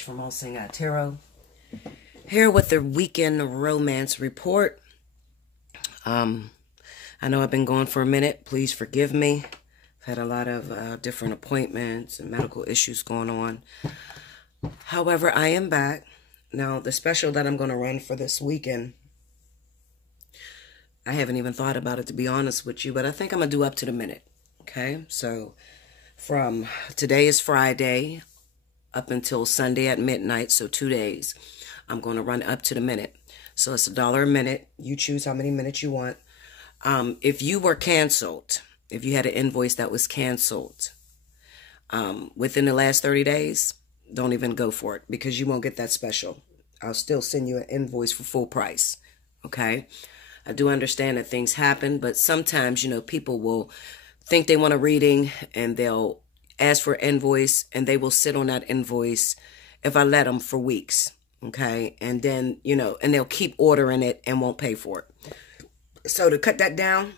much from Allseeingeyetarot. Here with the weekend romance report. I know I've been gone for a minute. Please forgive me. I've had a lot of different appointments and medical issues going on. However, I am back. Now, the special that I'm going to run for this weekend, I haven't even thought about it, to be honest with you, but I think I'm going to do up to the minute. Okay? So, from today is Friday up until Sunday at midnight, so 2 days. I'm going to run up to the minute. So it's $1 a minute. You choose how many minutes you want. If you were canceled, if you had an invoice that was canceled within the last 30 days, don't even go for it because you won't get that special. I'll still send you an invoice for full price. Okay? I do understand that things happen, but sometimes, you know, people will think they want a reading and they'll ask for an invoice and they will sit on that invoice if I let them for weeks. Okay. And then, you know, and they'll keep ordering it and won't pay for it. So to cut that down,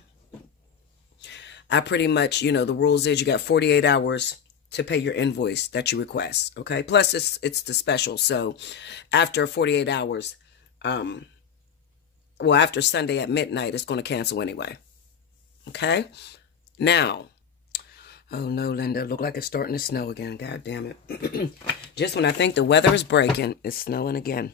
I pretty much, you know, the rules is you got 48 hours to pay your invoice that you request. Okay. Plus it's the special. So after 48 hours, well, after Sunday at midnight, it's going to cancel anyway. Okay. Now, oh no, Linda, look like it's starting to snow again. God damn it. Just when I think the weather is breaking, it's snowing again.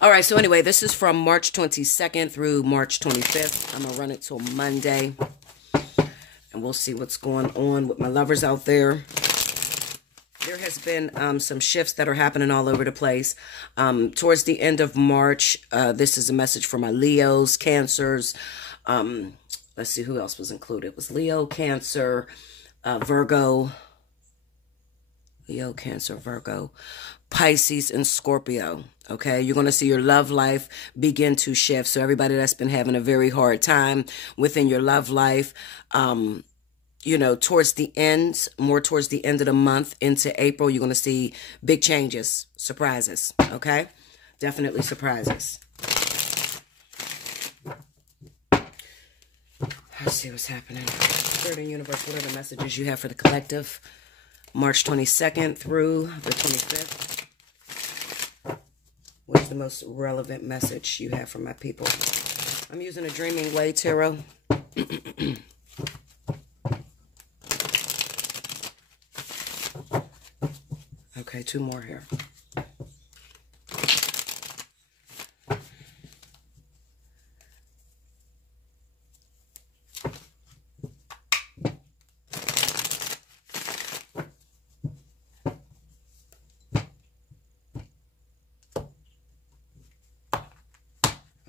All right, so anyway, this is from March 22nd through March 25th. I'm going to run it till Monday. And we'll see what's going on with my lovers out there. There has been some shifts that are happening all over the place. Towards the end of March, this is a message for my Leos, Cancers. Let's see who else was included. It was Leo, Cancer, Virgo. Leo, Cancer, Virgo, Pisces, and Scorpio. Okay, you're going to see your love life begin to shift. So everybody that's been having a very hard time within your love life, you know, towards the end, more towards the end of the month into April, you're going to see big changes, surprises. Okay, definitely surprises. Let's see what's happening. Spirit and universe, what are the messages you have for the collective? March 22nd through the 25th. What's the most relevant message you have for my people? I'm using a Dreaming Way Tarot. Okay, 2 more here.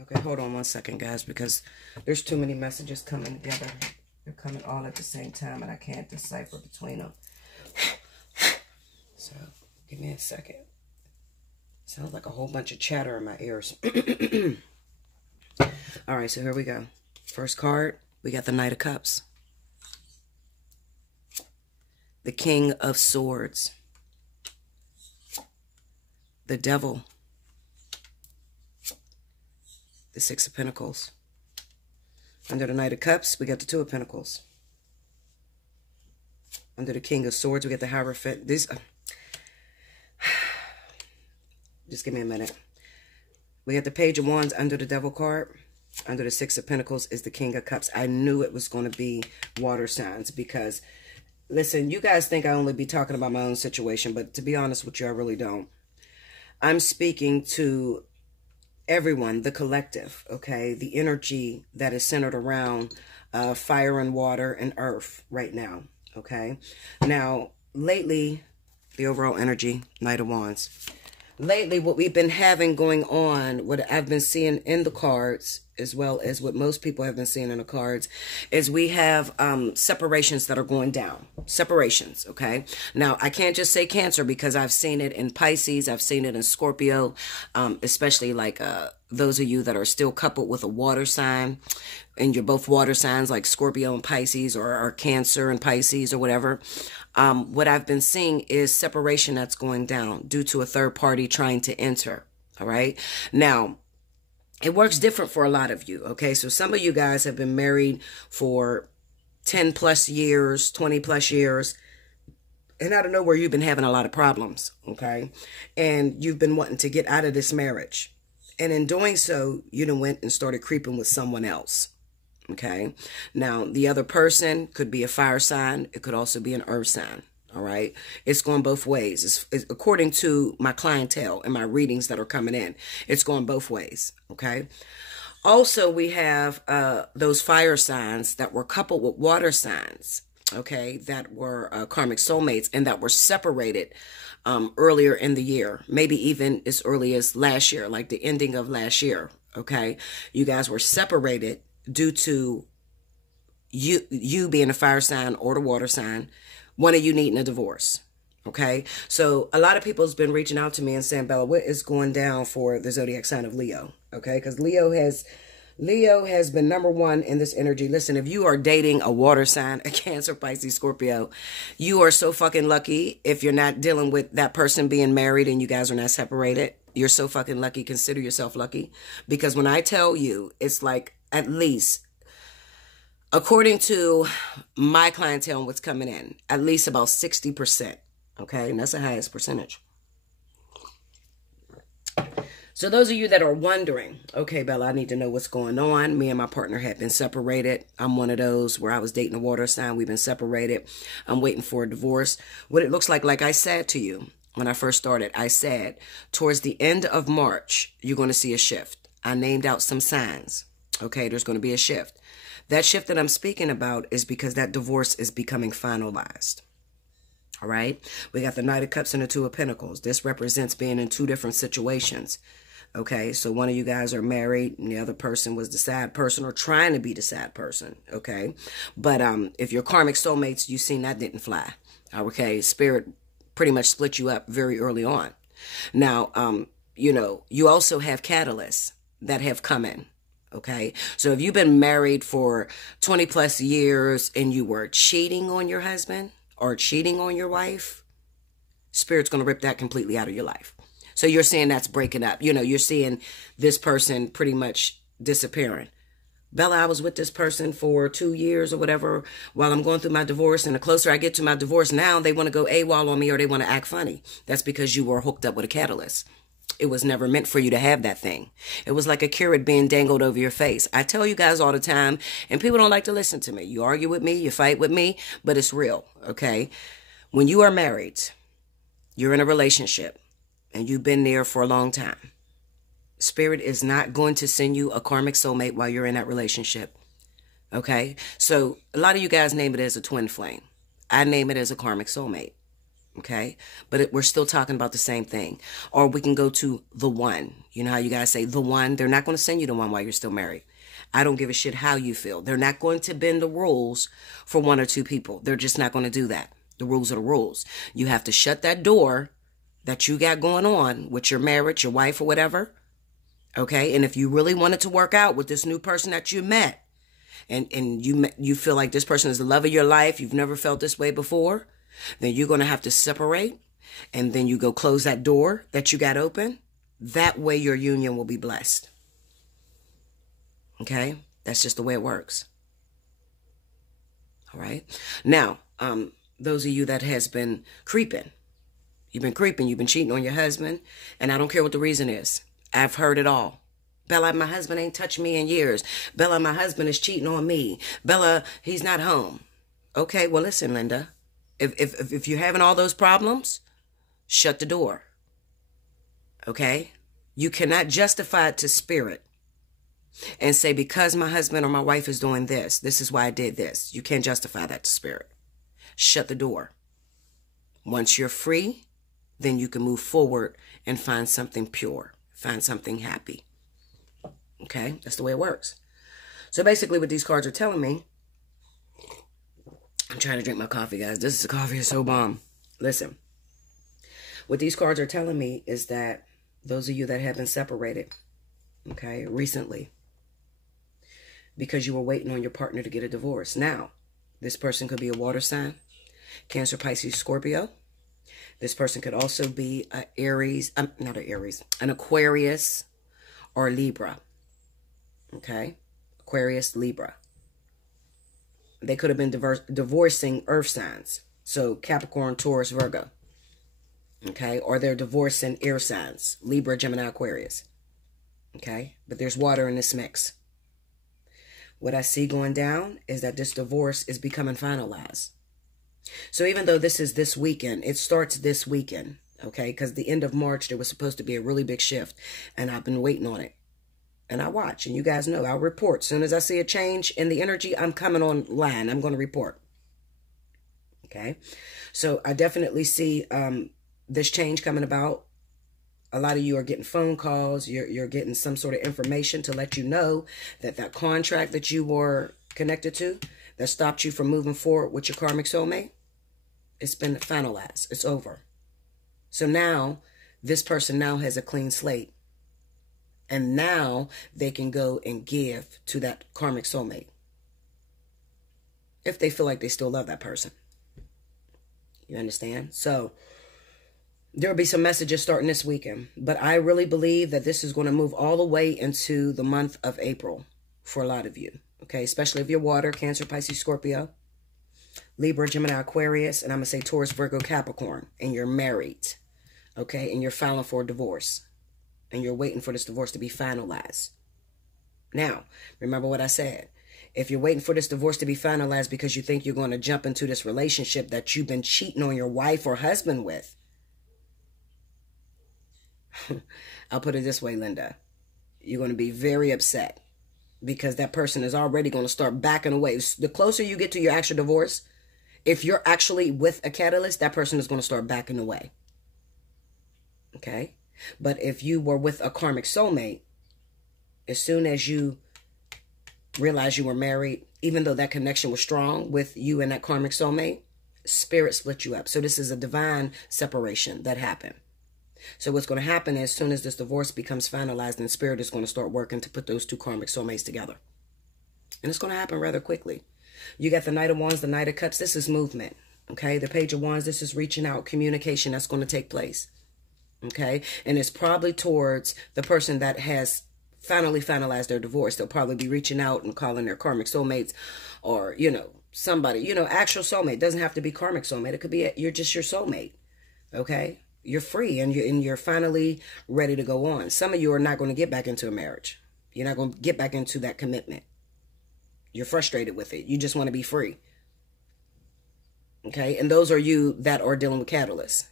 Okay, hold on 1 second, guys, because there's too many messages coming together. They're coming all at the same time, and I can't decipher between them. So, give me a second. Sounds like a whole bunch of chatter in my ears. All right, so here we go. First card, we got the Knight of Cups. The King of Swords. The Devil. The Six of Pentacles. Under the Knight of Cups, we got the Two of Pentacles. Under the King of Swords, we got the Hierophant. These, just give me a minute. We got the Page of Wands under the Devil card. Under the Six of Pentacles is the King of Cups. I knew it was going to be water signs because, listen, you guys think I only be talking about my own situation, but to be honest with you, I really don't. I'm speaking to everyone, the collective, okay? The energy that is centered around fire and water and earth right now, okay? Now, lately, the overall energy, Knight of Wands. Lately, what we've been having going on, what I've been seeing in the cards, as well as what most people have been seeing in the cards, is we have separations that are going down. Separations, okay? Now, I can't just say Cancer because I've seen it in Pisces. I've seen it in Scorpio, especially like those of you that are still coupled with a water sign, and you're both water signs like Scorpio and Pisces, or Cancer and Pisces or whatever. What I've been seeing is separation that's going down due to a third party trying to enter, all right? Now, it works different for a lot of you, okay? So some of you guys have been married for 10 plus years, 20 plus years. And out of nowhere, you've been having a lot of problems, okay? And you've been wanting to get out of this marriage. And in doing so, you done went and started creeping with someone else, okay? Now, the other person could be a fire sign. It could also be an earth sign, all right? It's going both ways. It's according to my clientele and my readings that are coming in, it's going both ways, okay? Also, we have those fire signs that were coupled with water signs, okay, that were karmic soulmates and that were separated earlier in the year, maybe even as early as last year, like the ending of last year, okay? You guys were separated due to you being a fire sign or the water sign, one of you needing a divorce, okay? So a lot of people has been reaching out to me and saying, Bella, what is going down for the zodiac sign of Leo, okay? Because Leo has been number one in this energy. Listen, if you are dating a water sign, a Cancer, Pisces, Scorpio, you are so fucking lucky if you're not dealing with that person being married and you guys are not separated. You're so fucking lucky. Consider yourself lucky. Because when I tell you, it's like at least, according to my clientele and what's coming in, at least about 60%. Okay? And that's the highest percentage. So those of you that are wondering, okay, Bella, I need to know what's going on. Me and my partner have been separated. I'm one of those where I was dating a water sign. We've been separated. I'm waiting for a divorce. What it looks like I said to you when I first started, I said towards the end of March, you're going to see a shift. I named out some signs. Okay, there's going to be a shift. That shift that I'm speaking about is because that divorce is becoming finalized. All right. We got the Knight of Cups and the Two of Pentacles. This represents being in two different situations. Okay, so one of you guys are married and the other person was the sad person or trying to be the sad person, okay? But if you're karmic soulmates, you've seen that didn't fly, okay? Spirit pretty much split you up very early on. Now, you know, you also have catalysts that have come in, okay? So if you've been married for 20 plus years and you were cheating on your husband or cheating on your wife, Spirit's going to rip that completely out of your life. So you're saying that's breaking up. You know, you're seeing this person pretty much disappearing. Bella, I was with this person for 2 years or whatever while I'm going through my divorce. And the closer I get to my divorce, now they want to go AWOL on me or they want to act funny. That's because you were hooked up with a catalyst. It was never meant for you to have that thing. It was like a carrot being dangled over your face. I tell you guys all the time, and people don't like to listen to me. You argue with me, you fight with me, but it's real, okay? When you are married, you're in a relationship. And you've been there for a long time. Spirit is not going to send you a karmic soulmate while you're in that relationship. Okay? So a lot of you guys name it as a twin flame. I name it as a karmic soulmate. Okay? But we're still talking about the same thing. Or we can go to the one. You know how you guys say the one? They're not going to send you the one while you're still married. I don't give a shit how you feel. They're not going to bend the rules for one or two people. They're just not going to do that. The rules are the rules. You have to shut that door that you got going on with your marriage, your wife or whatever, okay? And if you really wanted to work out with this new person that you met, and you feel like this person is the love of your life, you've never felt this way before, then you're going to have to separate, and then you go close that door that you got open. That way your union will be blessed. Okay? That's just the way it works. All right? Now, those of you that has been creeping, you've been creeping, you've been cheating on your husband, and I don't care what the reason is. I've heard it all. Bella, my husband ain't touched me in years. Bella, my husband is cheating on me. Bella, he's not home. Okay, well, listen, Linda. If you're having all those problems, shut the door. Okay? You cannot justify it to Spirit and say, because my husband or my wife is doing this, this is why I did this. You can't justify that to Spirit. Shut the door. Once you're free, then you can move forward and find something pure, find something happy. Okay? That's the way it works. So basically what these cards are telling me, I'm trying to drink my coffee, guys. This coffee is so bomb. Listen, what these cards are telling me is that those of you that have been separated, okay, recently, because you were waiting on your partner to get a divorce. Now, this person could be a water sign, Cancer, Pisces, Scorpio. This person could also be an an Aquarius or Libra. Okay? Aquarius, Libra. They could have been divorcing earth signs. So Capricorn, Taurus, Virgo. Okay, or they're divorcing air signs, Libra, Gemini, Aquarius. Okay, but there's water in this mix. What I see going down is that this divorce is becoming finalized. So even though this is this weekend, it starts this weekend, okay? Because the end of March, there was supposed to be a really big shift, and I've been waiting on it. And I watch, and you guys know, I'll report. As soon as I see a change in the energy, I'm coming online. I'm going to report. Okay? So I definitely see this change coming about. A lot of you are getting phone calls. You're getting some sort of information to let you know that that contract that you were connected to that stopped you from moving forward with your karmic soulmate, it's been finalized. It's over. So now this person now has a clean slate. And now they can go and give to that karmic soulmate if they feel like they still love that person. You understand? So there'll be some messages starting this weekend, but I really believe that this is going to move all the way into the month of April for a lot of you, okay? Especially if you're water, Cancer, Pisces, Scorpio, Libra, Gemini, Aquarius, and I'm going to say Taurus, Virgo, Capricorn, and you're married, okay? And you're filing for a divorce, and you're waiting for this divorce to be finalized. Now, remember what I said. If you're waiting for this divorce to be finalized because you think you're going to jump into this relationship that you've been cheating on your wife or husband with, I'll put it this way, Linda. You're going to be very upset because that person is already going to start backing away. The closer you get to your actual divorce, if you're actually with a catalyst, that person is going to start backing away. Okay? But if you were with a karmic soulmate, as soon as you realize you were married, even though that connection was strong with you and that karmic soulmate, spirit split you up. So this is a divine separation that happened. So what's going to happen is, as soon as this divorce becomes finalized, then spirit is going to start working to put those two karmic soulmates together. And it's going to happen rather quickly. You got the Knight of Wands, the Knight of Cups. This is movement. Okay. The Page of Wands. This is reaching out, communication that's going to take place. Okay. And it's probably towards the person that has finally finalized their divorce. They'll probably be reaching out and calling their karmic soulmates, or, you know, somebody, you know, actual soulmate. It doesn't have to be karmic soulmate. It could be you're just your soulmate. Okay. You're free and you're finally ready to go on. Some of you are not going to get back into a marriage. You're not going to get back into that commitment. You're frustrated with it. You just want to be free. Okay? And those are you that are dealing with catalysts.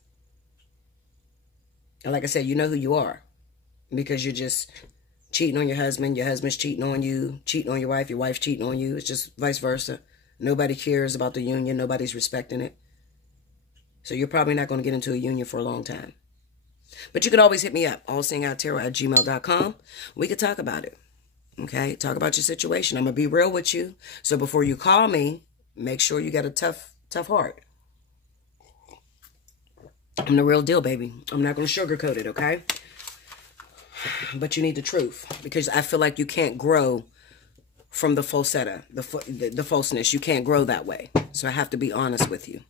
And like I said, you know who you are. Because you're just cheating on your husband's cheating on you, cheating on your wife's cheating on you. It's just vice versa. Nobody cares about the union. Nobody's respecting it. So you're probably not going to get into a union for a long time. But you can always hit me up, allseeingeyetarot@gmail.com. We could talk about it. Okay? Talk about your situation. I'm going to be real with you. So before you call me, make sure you got a tough heart. I'm the real deal, baby. I'm not going to sugarcoat it, okay? But you need the truth. Because I feel like you can't grow from the falsetta, the falseness. You can't grow that way. So I have to be honest with you.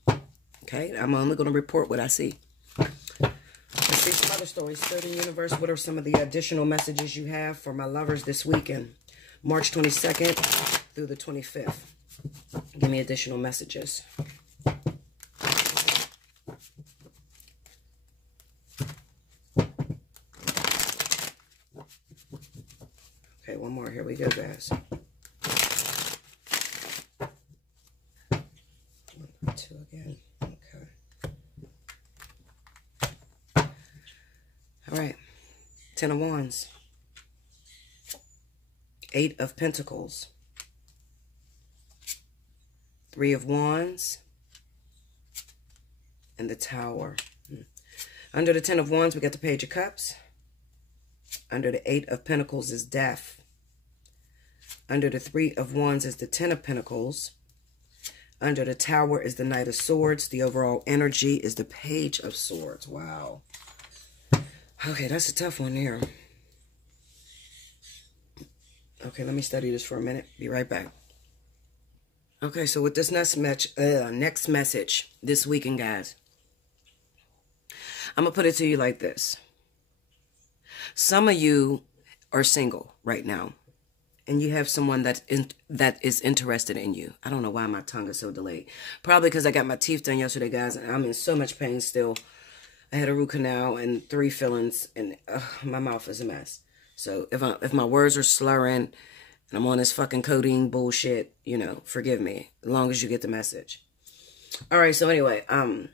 Okay, I'm only going to report what I see. Let's see some other stories. Spirit and Universe, what are some of the additional messages you have for my lovers this weekend? March 22nd through the 25th. Give me additional messages. Okay, one more. Here we go, guys. 2 again. All right, 10 of Wands, 8 of Pentacles, 3 of Wands, and the Tower. Under the 10 of Wands, we got the Page of Cups. Under the 8 of Pentacles is Death. Under the 3 of Wands is the 10 of Pentacles. Under the Tower is the Knight of Swords. The overall energy is the Page of Swords. Wow. Okay, that's a tough one here. Okay, let me study this for a minute. Be right back. Okay, so with this next message this weekend, guys, I'm going to put it to you like this. Some of you are single right now, and you have someone that is interested in you. I don't know why my tongue is so delayed. Probably because I got my teeth done yesterday, guys, and I'm in so much pain still. I had a root canal and 3 fillings, and my mouth is a mess. So if my words are slurring and I'm on this fucking codeine bullshit, you know, forgive me, as long as you get the message. All right, so anyway, I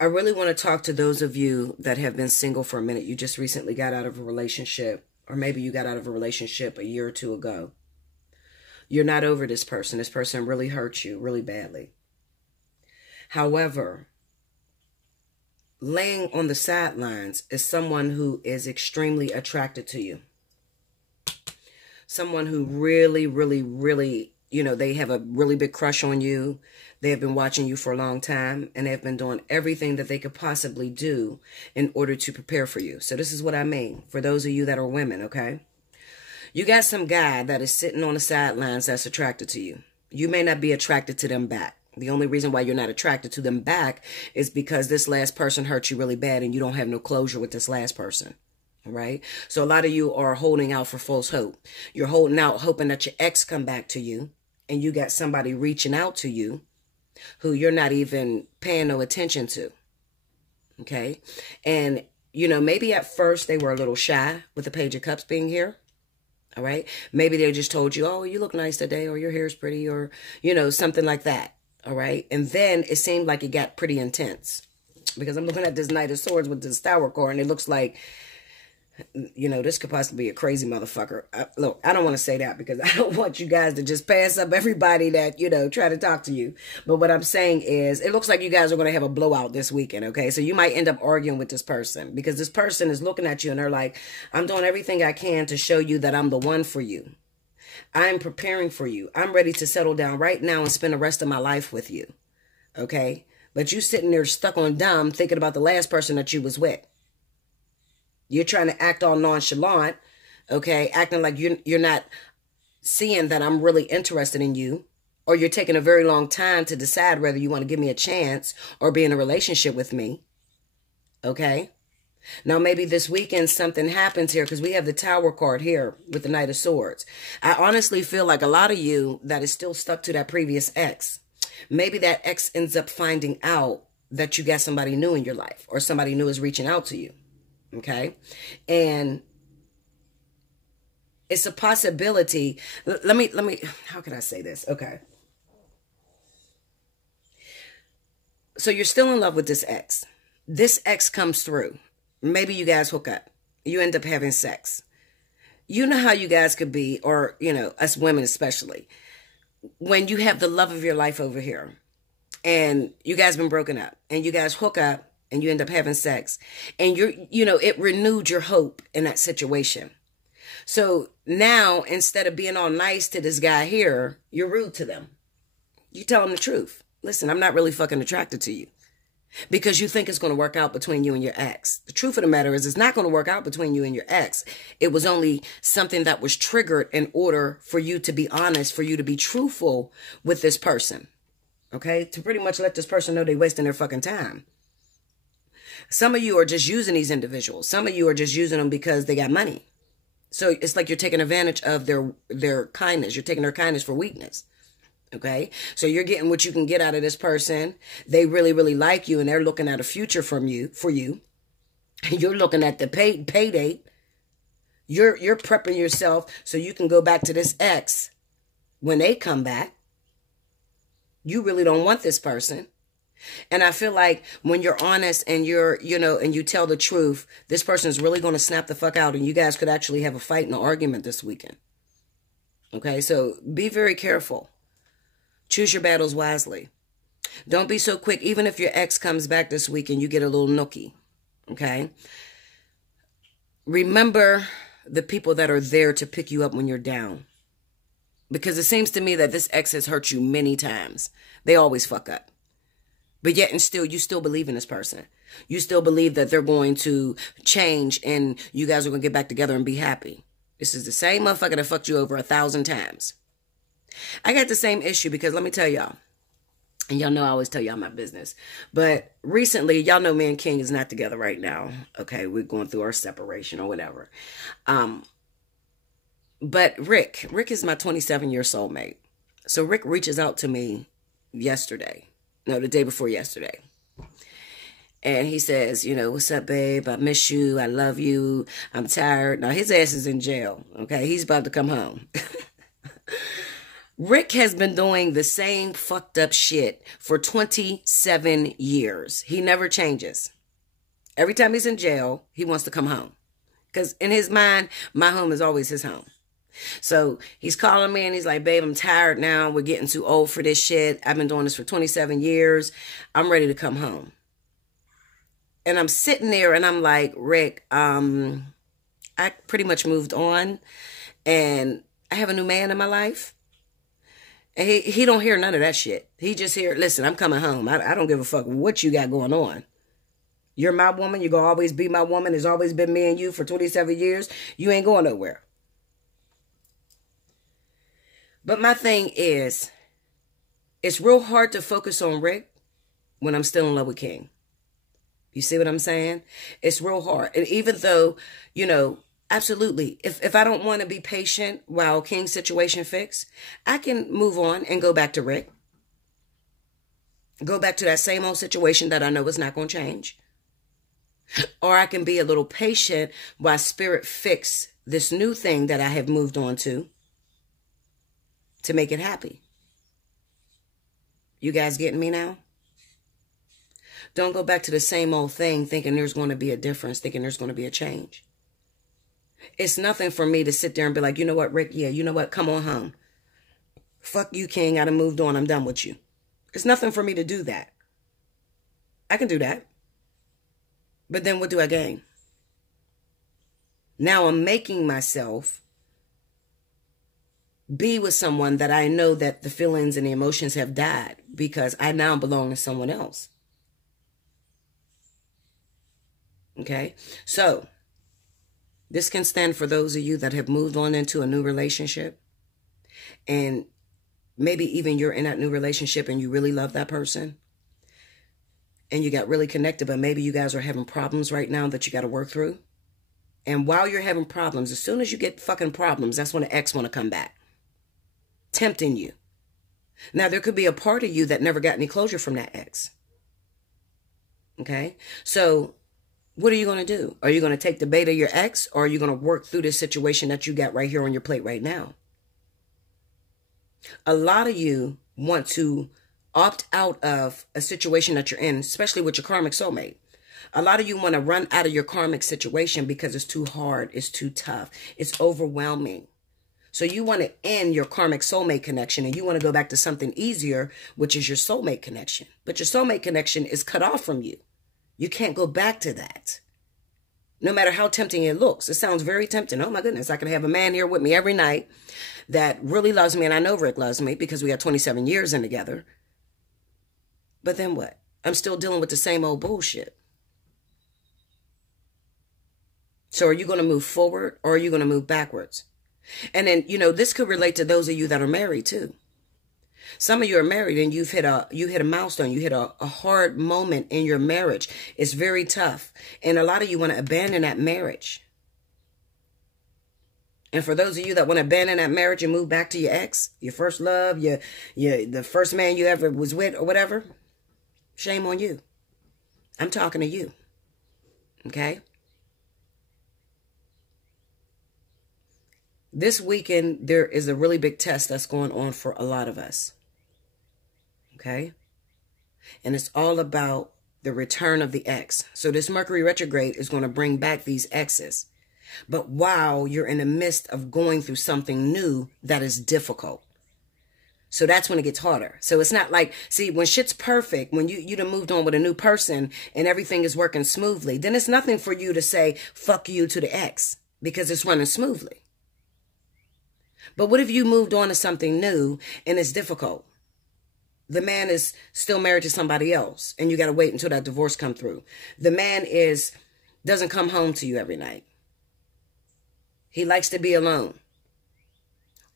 really want to talk to those of you that have been single for a minute. You just recently got out of a relationship, or maybe you got out of a relationship a year or 2 ago. You're not over this person. This person really hurt you really badly. However, laying on the sidelines is someone who is extremely attracted to you. Someone who really, really, really, you know, they have a really big crush on you. They have been watching you for a long time, and they have been doing everything that they could possibly do in order to prepare for you. So this is what I mean for those of you that are women, okay? You got some guy that is sitting on the sidelines that's attracted to you. You may not be attracted to them back. The only reason why you're not attracted to them back is because this last person hurt you really bad and you don't have no closure with this last person. All right? So a lot of you are holding out for false hope. You're holding out hoping that your ex come back to you, and you got somebody reaching out to you who you're not even paying no attention to. Okay? And, you know, maybe at first they were a little shy with the Page of Cups being here. All right? Maybe they just told you, oh, you look nice today, or your hair's pretty, or, you know, something like that. All right. And then it seemed like it got pretty intense, because I'm looking at this Knight of Swords with this Tower card, and it looks like, you know, this could possibly be a crazy motherfucker. Look, I don't want to say that because I don't want you guys to just pass up everybody that, you know, try to talk to you. But what I'm saying is it looks like you guys are going to have a blowout this weekend. Okay. So you might end up arguing with this person, because this person is looking at you and they're like, I'm doing everything I can to show you that I'm the one for you. I'm preparing for you. I'm ready to settle down right now and spend the rest of my life with you. Okay? But you sitting there stuck on dumb thinking about the last person that you was with. You're trying to act all nonchalant, okay? Acting like you're not seeing that I'm really interested in you, or you're taking a very long time to decide whether you want to give me a chance or be in a relationship with me. Okay? Now, maybe this weekend something happens here, because we have the Tower card here with the Knight of Swords. I honestly feel like a lot of you that is still stuck to that previous ex, maybe that ex ends up finding out that you got somebody new in your life, or somebody new is reaching out to you. Okay? And it's a possibility. Let me, how can I say this? Okay. So you're still in love with this ex. This ex comes through. Maybe you guys hook up. You end up having sex. You know how you guys could be, or, you know, us women especially, when you have the love of your life over here and you guys been broken up and you guys hook up and you end up having sex, and you know, it renewed your hope in that situation. So now, instead of being all nice to this guy here, you're rude to them. You tell them the truth. Listen, I'm not really fucking attracted to you. Because you think it's going to work out between you and your ex. The truth of the matter is it's not going to work out between you and your ex. It was only something that was triggered in order for you to be honest, for you to be truthful with this person. Okay? To pretty much let this person know they're wasting their fucking time. Some of you are just using these individuals. Some of you are just using them because they got money. So it's like you're taking advantage of their kindness. You're taking their kindness for weakness. Okay, so you're getting what you can get out of this person. They really, really like you, and they're looking at a future for you. You're looking at the pay date. You're prepping yourself so you can go back to this ex when they come back. You really don't want this person. And I feel like when you're honest and you're, you know, and you tell the truth, this person is really going to snap the fuck out, and you guys could actually have a fight and an argument this weekend. Okay, so be very careful. Choose your battles wisely. Don't be so quick. Even if your ex comes back this week and you get a little nookie. Okay? Remember the people that are there to pick you up when you're down. Because it seems to me that this ex has hurt you many times. They always fuck up. But yet and still, you still believe in this person. You still believe that they're going to change and you guys are going to get back together and be happy. This is the same motherfucker that fucked you over 1,000 times. I got the same issue because let me tell y'all, and y'all know I always tell y'all my business, but recently, y'all know me and King is not together right now. Okay, we're going through our separation or whatever. But Rick is my 27-year soulmate. So Rick reaches out to me yesterday. No, the day before yesterday. And he says, you know, what's up, babe? I miss you. I love you. I'm tired. Now, his ass is in jail. Okay, he's about to come home. Rick has been doing the same fucked up shit for 27 years. He never changes. Every time he's in jail, he wants to come home. Because in his mind, my home is always his home. So he's calling me and he's like, babe, I'm tired now. We're getting too old for this shit. I've been doing this for 27 years. I'm ready to come home. And I'm sitting there and I'm like, Rick, I pretty much moved on. And I have a new man in my life. And he don't hear none of that shit. He just hear, listen, I'm coming home. I don't give a fuck what you got going on. You're my woman. You're going to always be my woman. It's always been me and you for 27 years. You ain't going nowhere. But my thing is, it's real hard to focus on Rick when I'm still in love with King. You see what I'm saying? It's real hard. And even though, you know, absolutely, if I don't want to be patient while King's situation fix, I can move on and go back to Rick. Go back to that same old situation that I know is not going to change. Or I can be a little patient while spirit fix this new thing that I have moved on to make it happy. You guys getting me now? Don't go back to the same old thing thinking there's going to be a difference, thinking there's going to be a change. It's nothing for me to sit there and be like, you know what, Rick? Yeah, you know what? Come on home. Fuck you, King. I done moved on. I'm done with you. It's nothing for me to do that. I can do that. But then what do I gain? Now I'm making myself be with someone that I know that the feelings and the emotions have died because I now belong to someone else. Okay, so this can stand for those of you that have moved on into a new relationship, and maybe even you're in that new relationship and you really love that person and you got really connected, but maybe you guys are having problems right now that you got to work through. And while you're having problems, as soon as you get fucking problems, that's when the ex want to come back, tempting you. Now, there could be a part of you that never got any closure from that ex. Okay, so what are you going to do? Are you going to take the bait of your ex, or are you going to work through this situation that you got right here on your plate right now? A lot of you want to opt out of a situation that you're in, especially with your karmic soulmate. A lot of you want to run out of your karmic situation because it's too hard, it's too tough, it's overwhelming. So you want to end your karmic soulmate connection and you want to go back to something easier, which is your soulmate connection. But your soulmate connection is cut off from you. You can't go back to that. No matter how tempting it looks. It sounds very tempting. Oh my goodness, I can have a man here with me every night that really loves me. And I know Rick loves me because we got 27 years in together. But then what? I'm still dealing with the same old bullshit. So are you going to move forward or are you going to move backwards? And then, you know, this could relate to those of you that are married too. Some of you are married and you hit a milestone. You hit a hard moment in your marriage. It's very tough. And a lot of you want to abandon that marriage. And for those of you that want to abandon that marriage and move back to your ex, your first love, the first man you ever was with or whatever, shame on you. I'm talking to you. Okay? This weekend, there is a really big test that's going on for a lot of us. Okay? And it's all about the return of the ex. So this Mercury retrograde is going to bring back these exes. But while you're in the midst of going through something new that is difficult. So that's when it gets harder. So it's not like, see, when shit's perfect, when you done moved on with a new person and everything is working smoothly, then it's nothing for you to say, fuck you to the ex, because it's running smoothly. But what if you moved on to something new and it's difficult? The man is still married to somebody else and you got to wait until that divorce come through. The man doesn't come home to you every night. He likes to be alone.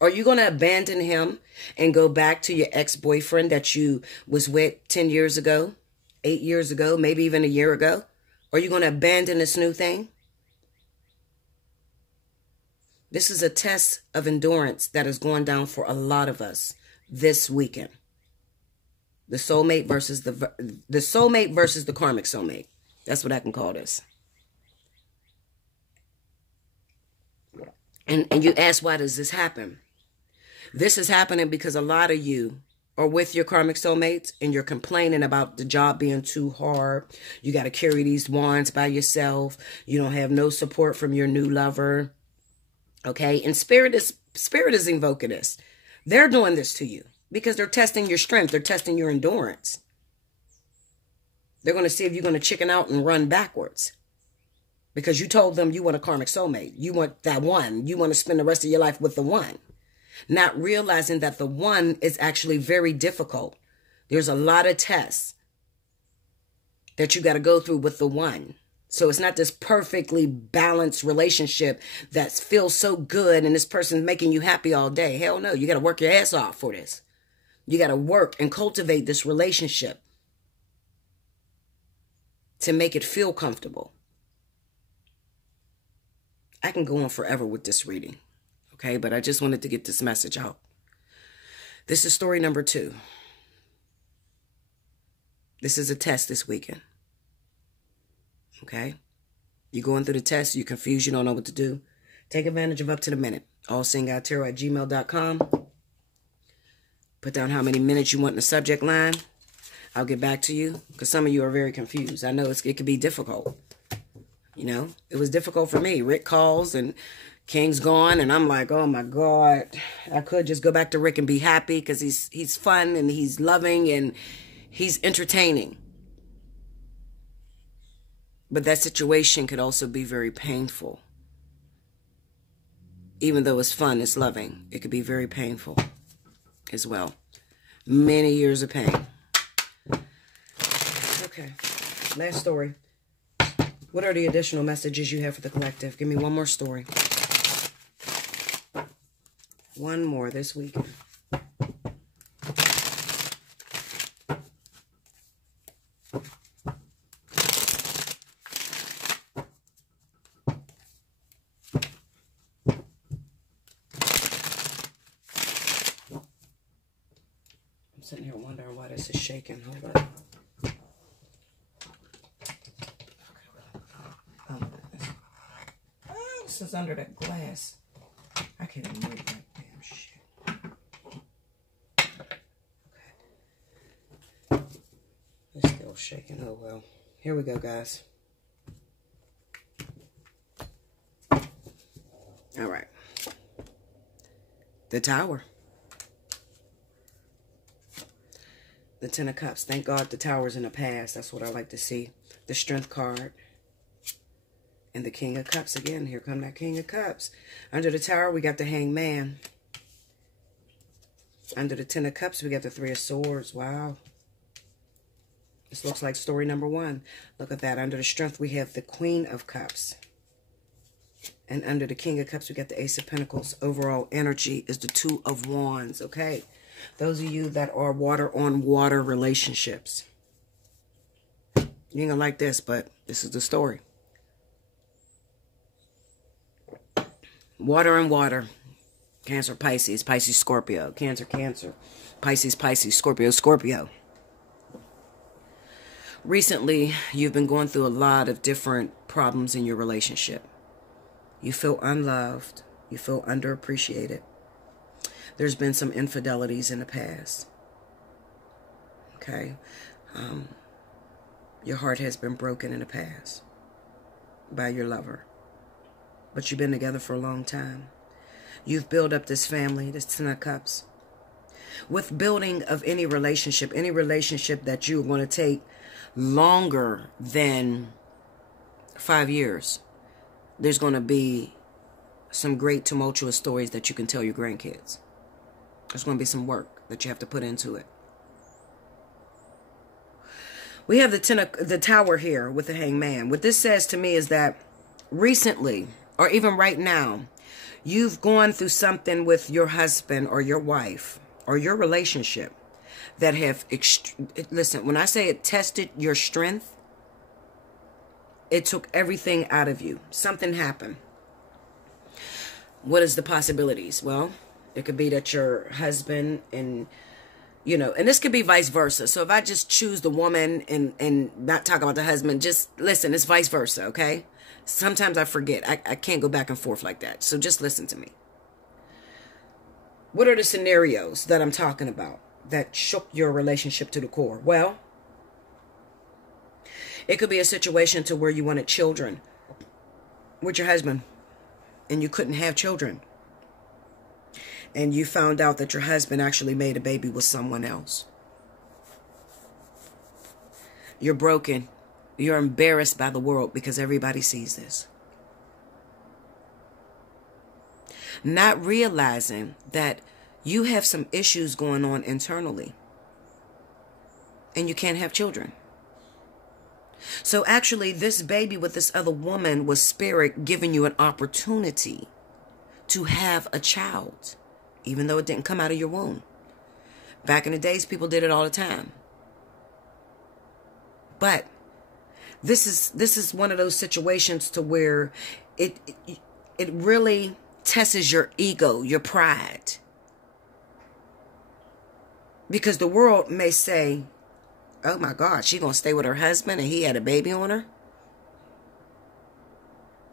Are you going to abandon him and go back to your ex-boyfriend that you was with 10 years ago, 8 years ago, maybe even a year ago? Are you going to abandon this new thing? This is a test of endurance that is going down for a lot of us this weekend. The soulmate versus the karmic soulmate. That's what I can call this. And you ask, why does this happen? This is happening because a lot of you are with your karmic soulmates and you're complaining about the job being too hard. You got to carry these wands by yourself. You don't have no support from your new lover. Okay? And Spirit is invoking this. They're doing this to you because they're testing your strength. They're testing your endurance. They're going to see if you're going to chicken out and run backwards. Because you told them you want a karmic soulmate. You want that one. You want to spend the rest of your life with the one. Not realizing that the one is actually very difficult. There's a lot of tests that you got to go through with the one. So it's not this perfectly balanced relationship that feels so good and this person's making you happy all day. Hell no, you got to work your ass off for this. You got to work and cultivate this relationship to make it feel comfortable. I can go on forever with this reading, okay? But I just wanted to get this message out. This is story number 2. This is a test this weekend, okay? You're going through the test, you're confused, you don't know what to do. Take advantage of up to the minute. Allseeingeyetarot@gmail.com. Put down how many minutes you want in the subject line. I'll get back to you because some of you are very confused. I know it could be difficult. You know, it was difficult for me. Rick calls and King's gone. And I'm like, oh, my God. I could just go back to Rick and be happy because he's fun and he's loving and he's entertaining. But that situation could also be very painful. Even though it's fun, it's loving. It could be very painful as well. Many years of pain. Okay. Last story. What are the additional messages you have for the collective? Give me one more story. One more this weekend. I'm sitting here wondering why this is shaking. Hold on. Is under that glass. I can't even move that damn shit. Okay. It's still shaking. Oh well. Here we go, guys. All right. The Tower. The 10 of Cups. Thank God the Tower's in the past. That's what I like to see. The Strength card. And the King of Cups again. Here come that King of Cups. Under the Tower, we got the Hanged Man. Under the 10 of Cups, we got the 3 of Swords. Wow. This looks like story number 1. Look at that. Under the Strength, we have the Queen of Cups. And under the King of Cups, we got the Ace of Pentacles. Overall energy is the 2 of Wands. Okay. Those of you that are water-on-water relationships. You ain't gonna like this, but this is the story. Water and water. Cancer, Pisces. Pisces, Scorpio. Cancer, Cancer. Pisces, Pisces. Scorpio, Scorpio. Recently, you've been going through a lot of different problems in your relationship. You feel unloved. You feel underappreciated. There's been some infidelities in the past. Okay? Your heart has been broken in the past by your lover. But you've been together for a long time. You've built up this family, this 10 of Cups. With building of any relationship that you're going to take longer than 5 years, there's going to be some great tumultuous stories that you can tell your grandkids. There's going to be some work that you have to put into it. We have the Tower here with the Hanged Man. What this says to me is that recently, or even right now, you've gone through something with your husband or your wife or your relationship that have, listen, when I say it tested your strength, it took everything out of you. Something happened. What is the possibilities? Well, it could be that your husband and, you know, and this could be vice versa. So if I just choose the woman and not talk about the husband, just listen, it's vice versa, okay? Sometimes I forget. I can't go back and forth like that. So just listen to me. What are the scenarios that I'm talking about that shook your relationship to the core? Well, it could be a situation to where you wanted children with your husband and you couldn't have children. And you found out that your husband actually made a baby with someone else. You're broken. You're embarrassed by the world because everybody sees this. Not realizing that you have some issues going on internally. And you can't have children. So actually, this baby with this other woman was spirit giving you an opportunity to have a child, even though it didn't come out of your womb. Back in the days, people did it all the time. But this is one of those situations to where it really tests your ego, your pride. Because the world may say, oh my God, she gonna stay with her husband and he had a baby on her?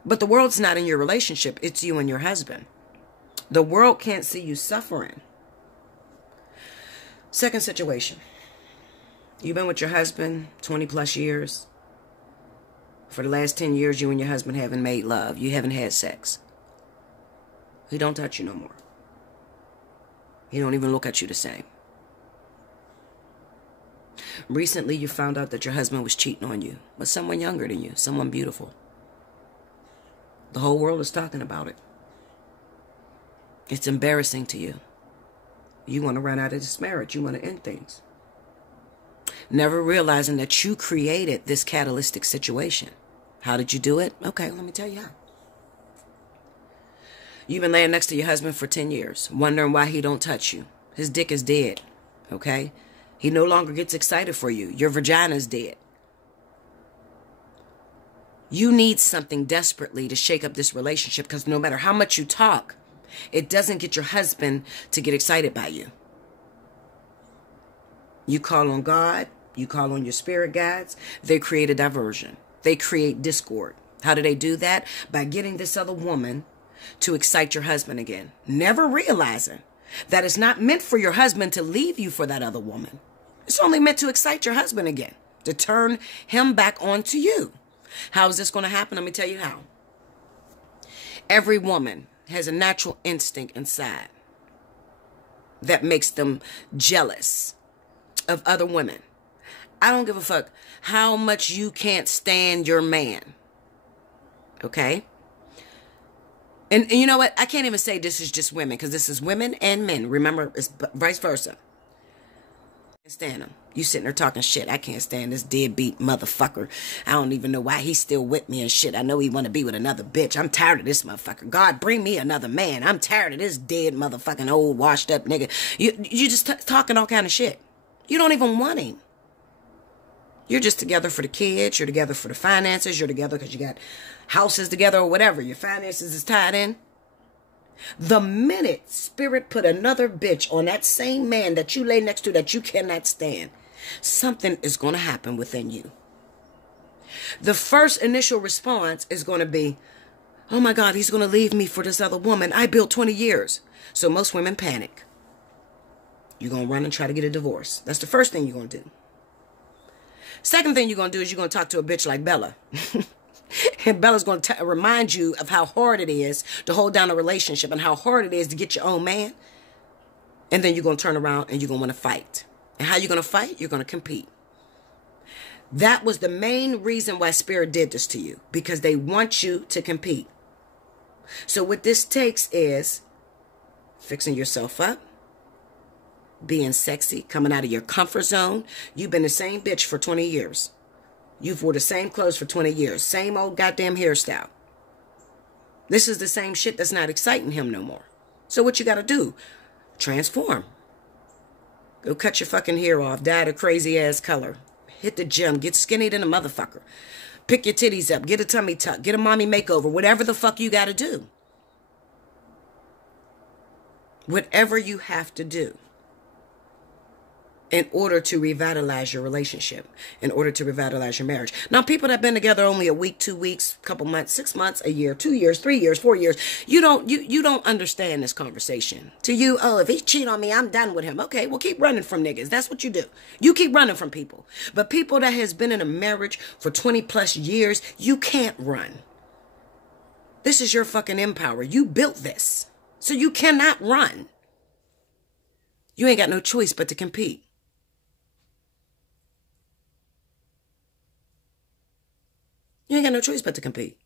But the world's not in your relationship. It's you and your husband. The world can't see you suffering. Second situation. You've been with your husband 20 plus years. For the last 10 years, you and your husband haven't made love. You haven't had sex. He don't touch you no more. He don't even look at you the same. Recently, you found out that your husband was cheating on you with someone younger than you, someone beautiful. The whole world is talking about it. It's embarrassing to you. You want to run out of this marriage. You want to end things. Never realizing that you created this catalytic situation. How did you do it? Okay, let me tell you how. You've been laying next to your husband for 10 years, wondering why he don't touch you. His dick is dead, okay? He no longer gets excited for you. Your vagina's dead. You need something desperately to shake up this relationship because no matter how much you talk, it doesn't get your husband to get excited by you. You call on God. You call on your spirit guides. They create a diversion. They create discord. How do they do that? By getting this other woman to excite your husband again. Never realizing that it's not meant for your husband to leave you for that other woman. It's only meant to excite your husband again, to turn him back onto you. How is this going to happen? Let me tell you how. Every woman has a natural instinct inside that makes them jealous of other women. I don't give a fuck how much you can't stand your man. Okay? And you know what? I can't even say this is just women because this is women and men. Remember, it's vice versa. I can't stand him. You sitting there talking shit. I can't stand this deadbeat motherfucker. I don't even know why he's still with me and shit. I know he want to be with another bitch. I'm tired of this motherfucker. God, bring me another man. I'm tired of this dead motherfucking old washed up nigga. You just talking all kind of shit. You don't even want him. You're just together for the kids. You're together for the finances. You're together because you got houses together or whatever. Your finances is tied in. The minute spirit put another bitch on that same man that you lay next to that you cannot stand, something is going to happen within you. The first initial response is going to be, oh my God, he's going to leave me for this other woman I built 20 years. So most women panic. You're going to run and try to get a divorce. That's the first thing you're going to do. Second thing you're going to do is you're going to talk to a bitch like Bella. And Bella's going to remind you of how hard it is to hold down a relationship and how hard it is to get your own man. And then you're going to turn around and you're going to want to fight. And how you're going to fight? You're going to compete. That was the main reason why Spirit did this to you. Because they want you to compete. So what this takes is fixing yourself up. Being sexy, coming out of your comfort zone. You've been the same bitch for 20 years. You've wore the same clothes for 20 years. Same old goddamn hairstyle. This is the same shit that's not exciting him no more. So what you got to do? Transform. Go cut your fucking hair off. Dye it a crazy ass color. Hit the gym. Get skinny than a motherfucker. Pick your titties up. Get a tummy tuck. Get a mommy makeover. Whatever the fuck you got to do. Whatever you have to do in order to revitalize your relationship, in order to revitalize your marriage. Now, people that have been together only a week, 2 weeks, couple months, 6 months, a year, 2 years, 3 years, 4 years, you don't understand this conversation. To you, oh, if he cheat on me, I'm done with him. Okay, well, keep running from niggas. That's what you do. You keep running from people. But people that has been in a marriage for 20 plus years, you can't run. This is your fucking empower. You built this. So you cannot run. You ain't got no choice but to compete. You ain't got no choice but to compete.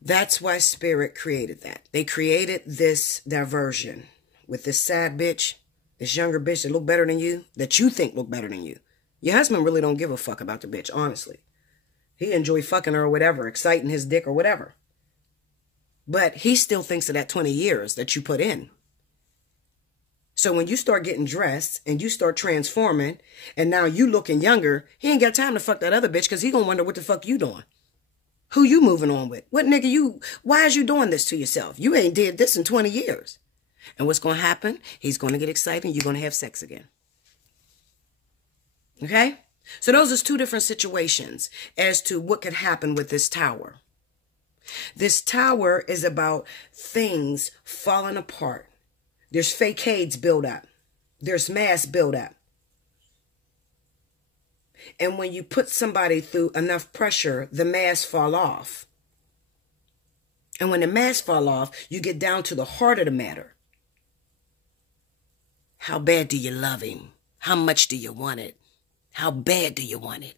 That's why Spirit created that. They created this diversion with this sad bitch, this younger bitch that look better than you, that you think look better than you. Your husband really don't give a fuck about the bitch, honestly. He enjoy fucking her or whatever, exciting his dick or whatever. But he still thinks of that 20 years that you put in. So when you start getting dressed and you start transforming and now you looking younger, he ain't got time to fuck that other bitch because he gonna wonder what the fuck you doing. Who you moving on with? What nigga you, why is you doing this to yourself? You ain't did this in 20 years. And what's going to happen? He's going to get excited and you're going to have sex again. Okay? So those are two different situations as to what could happen with this tower. This tower is about things falling apart. There's facades built up. There's mass built up. And when you put somebody through enough pressure, the mass fall off. And when the mass fall off, you get down to the heart of the matter. How bad do you love him? How much do you want it? How bad do you want it?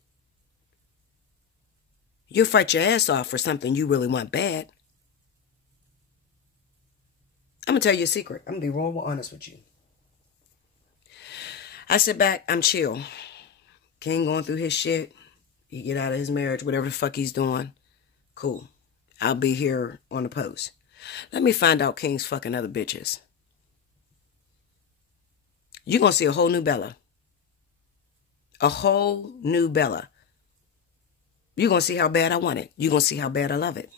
You'll fight your ass off for something you really want bad. I'm going to tell you a secret. I'm going to be real honest with you. I sit back, I'm chill. King going through his shit. He get out of his marriage, whatever the fuck he's doing. Cool. I'll be here on the post. Let me find out King's fucking other bitches. You're going to see a whole new Bella. A whole new Bella. You're going to see how bad I want it. You're going to see how bad I love it.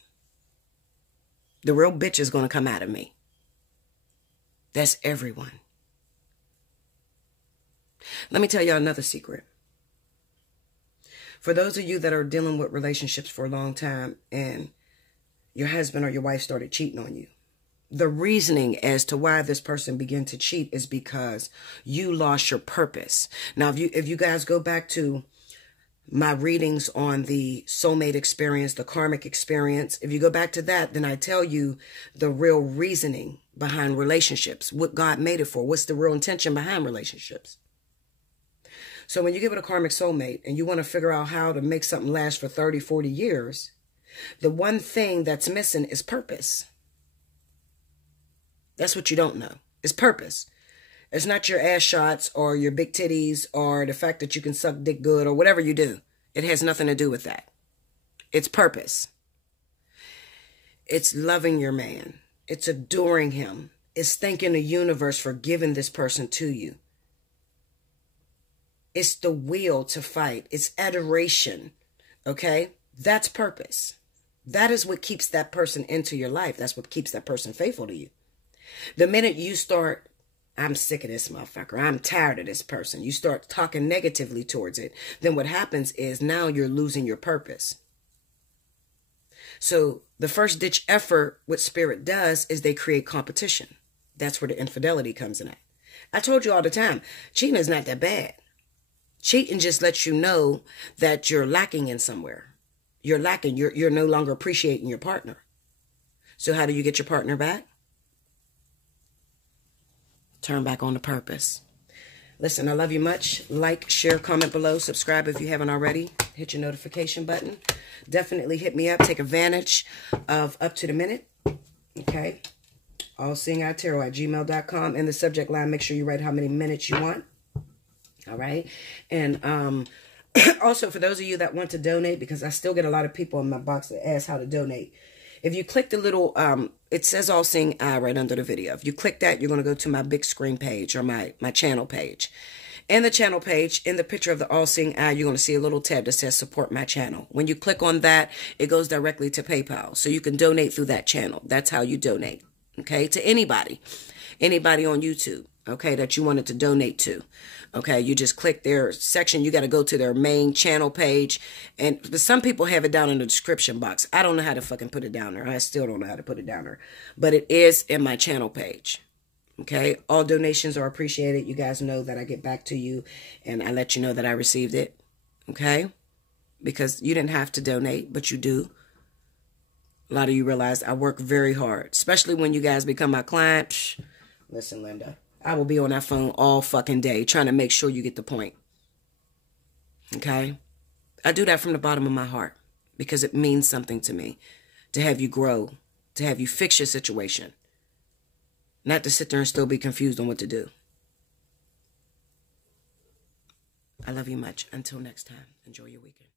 The real bitch is going to come out of me. That's everyone. Let me tell y'all another secret. For those of you that are dealing with relationships for a long time and your husband or your wife started cheating on you, the reasoning as to why this person began to cheat is because you lost your purpose. Now, if you guys go back to my readings on the soulmate experience, the karmic experience, if you go back to that, then I tell you the real reasoning behind relationships, what God made it for, what's the real intention behind relationships. So when you give it a karmic soulmate and you want to figure out how to make something last for 30, 40 years, the one thing that's missing is purpose. That's what you don't know. It's purpose. It's not your ass shots or your big titties or the fact that you can suck dick good or whatever you do. It has nothing to do with that. It's purpose. It's loving your man. It's adoring him. It's thanking the universe for giving this person to you. It's the will to fight. It's adoration. Okay? That's purpose. That is what keeps that person into your life. That's what keeps that person faithful to you. The minute you start, I'm sick of this motherfucker, I'm tired of this person, you start talking negatively towards it, then what happens is now you're losing your purpose. So the first ditch effort what Spirit does is they create competition. That's where the infidelity comes in at. I told you all the time, cheating is not that bad. Cheating just lets you know that you're lacking in somewhere. You're lacking. You're no longer appreciating your partner. So how do you get your partner back? Turn back on the purpose. Listen, I love you much. Like, share, comment below. Subscribe if you haven't already. Hit your notification button. Definitely hit me up. Take advantage of Up to the Minute. Okay. Allseeingeyetarot@gmail.com. In the subject line, make sure you write how many minutes you want. All right. And also, for those of you that want to donate, because I still get a lot of people in my box that ask how to donate. If you click the little, it says All Seeing Eye right under the video. If you click that, you're going to go to my big screen page or my channel page. In the channel page, in the picture of the All-Seeing Eye, you're going to see a little tab that says support my channel. When you click on that, it goes directly to PayPal. So you can donate through that channel. That's how you donate. Okay, to anybody on YouTube, okay, that you wanted to donate to. Okay, you just click their section. You got to go to their main channel page. And some people have it down in the description box. I don't know how to fucking put it down there. I still don't know how to put it down there. But it is in my channel page. Okay, all donations are appreciated. You guys know that I get back to you and I let you know that I received it. Okay, because you didn't have to donate, but you do. A lot of you realize I work very hard, especially when you guys become my client. Psh, listen, Linda, I will be on that phone all fucking day trying to make sure you get the point. Okay? I do that from the bottom of my heart because it means something to me to have you grow, to have you fix your situation, not to sit there and still be confused on what to do. I love you much. Until next time, enjoy your weekend.